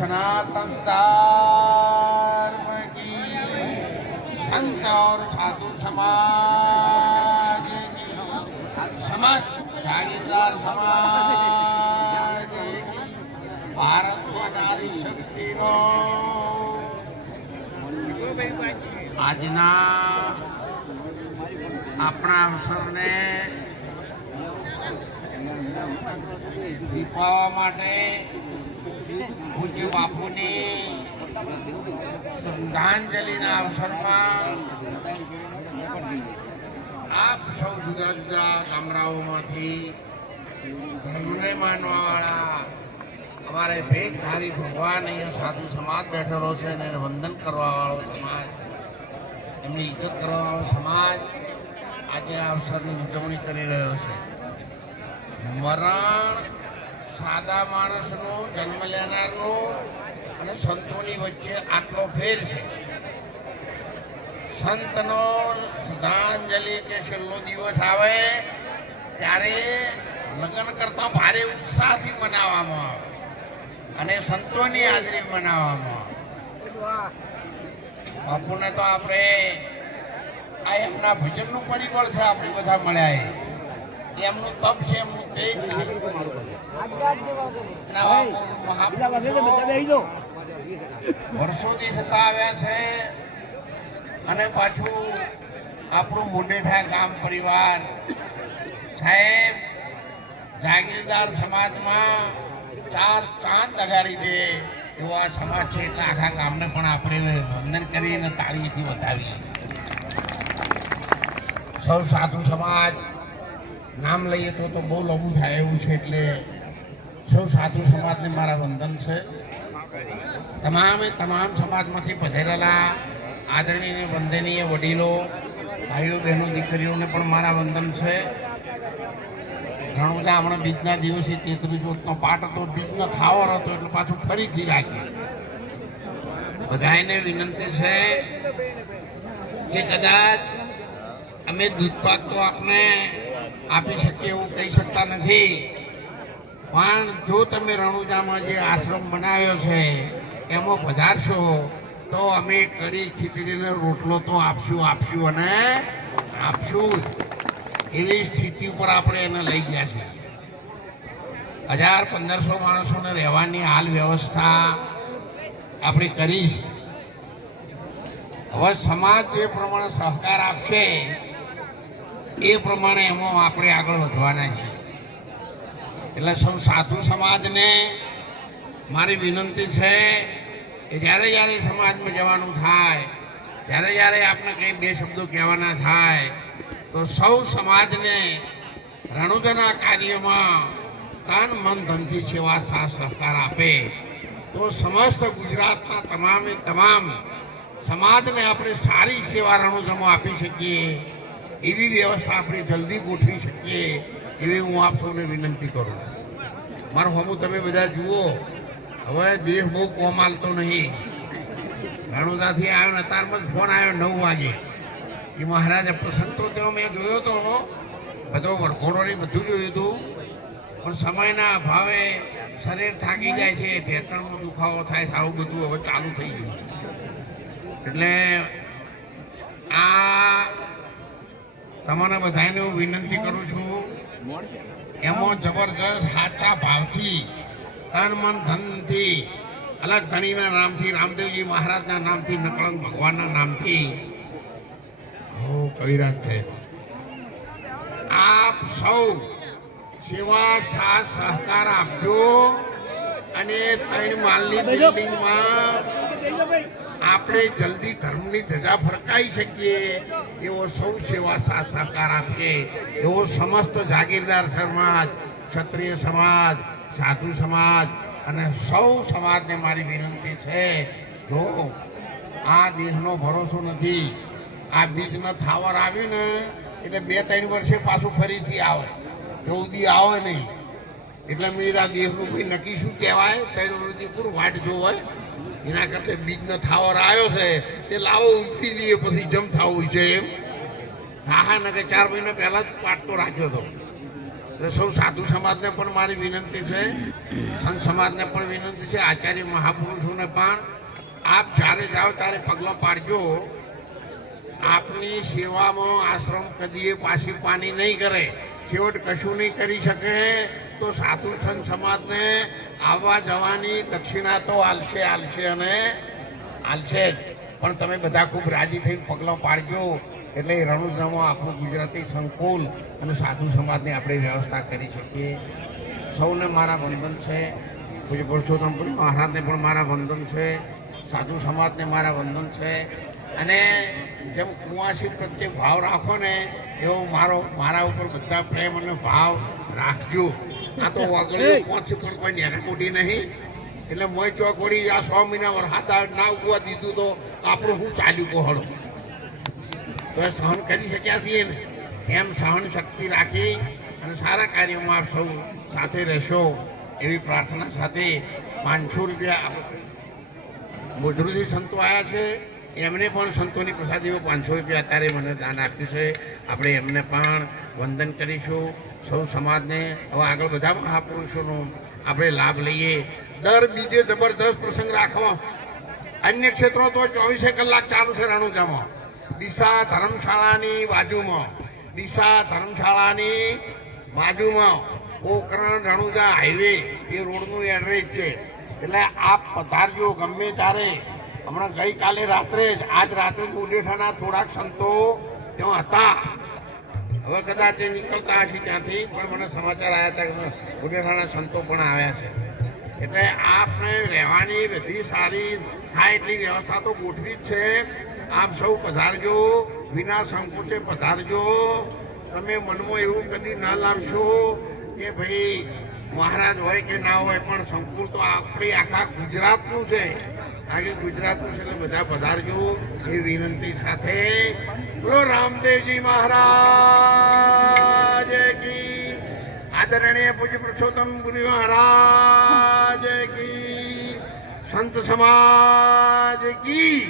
सनातन धर्म की संत और साधु समाज की समस्त जागीरदार समाज की भारत नारी शक्ति नो આજના આપણા અવસરને દીપાવવા માટે પૂજ્ય બાપુની શ્રદ્ધાંજલિના અવસરમાં આપ સૌ જુદા જુદા ગામડાઓમાંથી ધર્મને માનવાવાળા અમારે ભેગધારી ભગવાન અહીંયા સાધુ સમાજ બેઠેલો છે અને વંદન કરવાવાળો સમાજ, એમની ઇજ્જત કરવાવાળો સમાજ આજે આ અવસરની ઉજવણી કરી રહ્યો છે. મરણ સાદા માણસનું, જન્મ લેનારનું અને સંતોની વચ્ચે આટલો ફેર છે. સંતનો શ્રદ્ધાંજલિ કે છેલ્લો દિવસ આવે ત્યારે લગ્ન કરતા ભારે ઉત્સાહથી મનાવવામાં આવે અને સંતોની હાજરી મનાવવામાં આવે. બાપુને તો આપણે આ એમના ભજનનું પરિબળ છે. આપણે બધા મળ્યા એમનું તપ છે, એમનું તેજ છે. વર્ષોથી થતા આવ્યા છે અને પાછું આપણું મોઢેઠા ગામ પરિવાર સાહેબ જાગીરદાર સમાજમાં ચાર ચાંદ લગાડી દે એવો આ સમાજ છે. એટલે આખા ગામને પણ આપણે વંદન કરીને તાળીથી વધાવીએ. સૌ સાધુ સમાજ નામ લઈએ તો બહુ લઘુ થાય એવું છે. એટલે સૌ સાધુ સમાજને મારા વંદન છે. તમામ સમાજમાંથી પધારેલા આદરણીય વંદનીય વડીલો, ભાઈઓ બહેનો, દીકરીઓને પણ મારા વંદન છે. ઘણું બધા હમણાં બીજના દિવસે 33 ચોથનો પાઠ હતો, બીજનો થાવર હતો એટલે પાછું ફરીથી રાખીએ. બધાને વિનંતી છે કે કદાચ અમે દૂધપાક તો આપને આપી શકીએ એવું કહી શકતા નથી, પણ જો તમે રણુજામાં જે આશ્રમ બનાવ્યો છે એમાં પધારશો તો અમે કઢી ખીચડીનો રોટલો તો આપશું અને આપશું. એવી સ્થિતિ ઉપર આપણે એને લઈ ગયા છે. 1000-1500 માણસોને રહેવાની હાલ વ્યવસ્થા આપણે કરી છે. હવે સમાજ જે પ્રમાણે સહકાર આપશે એ પ્રમાણે એમાં આપણે આગળ વધવાના છીએ. એટલે સૌ સાધુ સમાજને મારી વિનંતી છે કે જ્યારે સમાજમાં જવાનું થાય, જ્યારે આપણે કંઈ બે શબ્દો કહેવાના થાય તો સૌ સમાજને રણુજાના કાર્યમાં તન મન ધનથી સેવા સાથ સહકાર આપે તો સમસ્ત ગુજરાતના તમામ સમાજને આપણે સારી સેવા રણુજામાં આપી શકીએ. એવી વ્યવસ્થા આપણે જલ્દી ગોઠવી શકીએ એવી હું આપ સૌને વિનંતી કરું. મારું હમું તમે બધા જુઓ, હવે દેહ બહુ કોમ હાલતો નહીં. રણુજાથી આવ્યો ને અત્યારમાં જ ફોન આવ્યો 9 વાગે કે મહારાજે પ્રસંગ તો તેઓ મેં જોયો હતો, બધો વરઘોડો ને બધું જોયું હતું, પણ સમયના અભાવે શરીર થાકી જાય છે, ઢેકણનો દુખાવો થાય છે, આવું બધું હવે ચાલુ થઈ ગયું. એટલે આ તમને બધાને હું વિનંતી કરું છું, એમાં જબરજસ્ત સાચા ભાવથી તન મન ધનથી અલગ ધણીના નામથી, રામદેવજી મહારાજના નામથી, નકળંગ ભગવાનના નામથી કવિરાજ છે, આપ સૌ સેવા સાથ સહકાર આપજો અને 3 માળની બિલ્ડિંગમાં આપણે જલ્દી ધર્મની ધજા ફરકાઈ શકીએ એવો સૌ સેવા સાથ સહકાર આપશે એવો સમસ્ત જાગીરદાર સમાજ, ક્ષત્રિય સમાજ, સાધુ સમાજ અને સૌ સમાજને મારી વિનંતી છે. જો આ દેશનો ભરોસો નથી, આ બીજનો થાવર આવ્યું ને એટલે 2-3 વર્ષે પાછું ફરીથી આવે, જલ્દી આવે નહીં. એટલે મેરા દેશનું ભાઈ નક્કી શું કહેવાય, 3 વર્ષથી પૂરું વાટ જોવાય. એના કરતા બીજનો થાવર આવ્યો છે તે લાવો ઉઠી લઈએ, પછી જમ થવું છે એમ. હા ને કે 4 મહિના પહેલા જ પાટ તો રાખ્યો હતો. એટલે સૌ સાધુ સમાજને પણ મારી વિનંતી છે, સંત સમાજને પણ વિનંતી છે, આચાર્ય મહાપુરુષોને પણ આપ જ્યારે જાઓ ત્યારે પગલો પાડજો. આપની સેવામાં આશ્રમ કદીએ પાછી પાની નહીં કરે, છેવટ કશું નહીં કરી શકે તો સાધુ સંત સમાજને આવવા જવાની દક્ષિણા તો આલશે અને આલશે જ. પણ તમે બધા ખૂબ રાજી થઈને પગલો પાડજો. એટલે રણુજામાં આપણું ગુજરાતી સંકુલ અને સાધુ સમાજની આપણે વ્યવસ્થા કરી શકીએ. સૌને મારા વંદન છે. પૂજ્ય પુરુષોત્તમપુરી મહારાજને પણ મારા વંદન છે. સાધુ સમાજને મારા વંદન છે. અને જેમ કુંવાસી પ્રત્યે ભાવ રાખો ને એવો મારા ઉપર બધા પ્રેમ અને ભાવ રાખજો. આ તો વગળીઓ પહોંચી પણ કોઈ નેના કોટી નહીં. એટલે મોય ચોકડી આ 100 મહિના વરસાદ ના ઉગવા દીધું તો આપણું શું ચાલ્યું કોહળો તો સહન કરી શક્યા છીએ ને. એમ સહન શક્તિ રાખી અને સારા કાર્યોમાં આપ સૌ સાથે રહેશો એવી પ્રાર્થના સાથે 500 રૂપિયા મોઢરૂથી સંતો આવ્યા છે. એમને પણ સંતોની પ્રસાદીમાં 500 રૂપિયા અત્યારે મને દાન આપ્યું છે. આપણે એમને પણ વંદન કરીશું. સૌ સમાજને હવે આગળ બધા મહાપુરુષોનો આપણે લાભ લઈએ. દર બીજે જબરદસ્ત પ્રસંગ રાખવા. અન્ય ક્ષેત્રો તો 24 કલાક ચાલુ છે. રણુજામાં દિશા ધર્મશાળાની બાજુમાં પોખરણ રણુજા હાઈવે એ રોડનું એડ્રેસ છે. એટલે આપ પધારજો ગમે ત્યારે. હમણાં ગઈકાલે રાત્રે જ આજ રાત્રે જ ઉડેઠાના થોડાક સંતો ત્યાં હતા. હવે કદાચ એ નીકળતા હશે ત્યાંથી, પણ મને સમાચાર આવ્યા હતા કે ઉડેઠાના સંતો પણ આવ્યા છે. એટલે આપણે રહેવાની બધી સારી થાય એટલી વ્યવસ્થા તો ગોઠવી જ છે. આપ સૌ પધારજો, વિના સંકોચે પધારજો. તમે મનમાં એવું કદી ના લાવશો કે ભાઈ મહારાજ હોય કે ના હોય, પણ સંકુલ તો આપણી આખા ગુજરાતનું છે. આગે ગુજરાતનું છે એટલે બધા પધારજો એ વિનંતી સાથે. બોલો રામદેવજી મહારાજ કી, આદરણીય પૂજ્ય પુરુષોત્તમપુરી મહારાજ કી, સંત સમાજ કી.